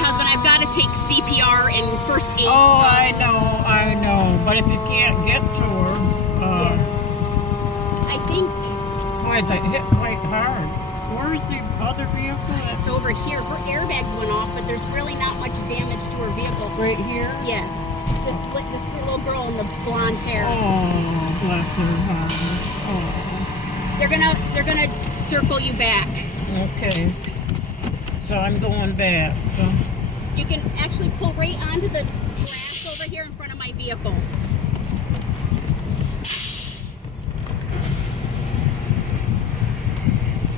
husband. I've got to take CPR and first aid Oh, stuff. I know. But if you can't get to her, I think boy, they hit quite hard. Where's the other vehicle? it's over here. Her airbags went off, but there's really not much damage to her vehicle. Right here? Yes. This little girl in the blonde hair. Oh, bless her heart. Oh. They're gonna circle you back. Okay. So I'm going back. You can actually pull right onto the grass over here in front of my vehicle.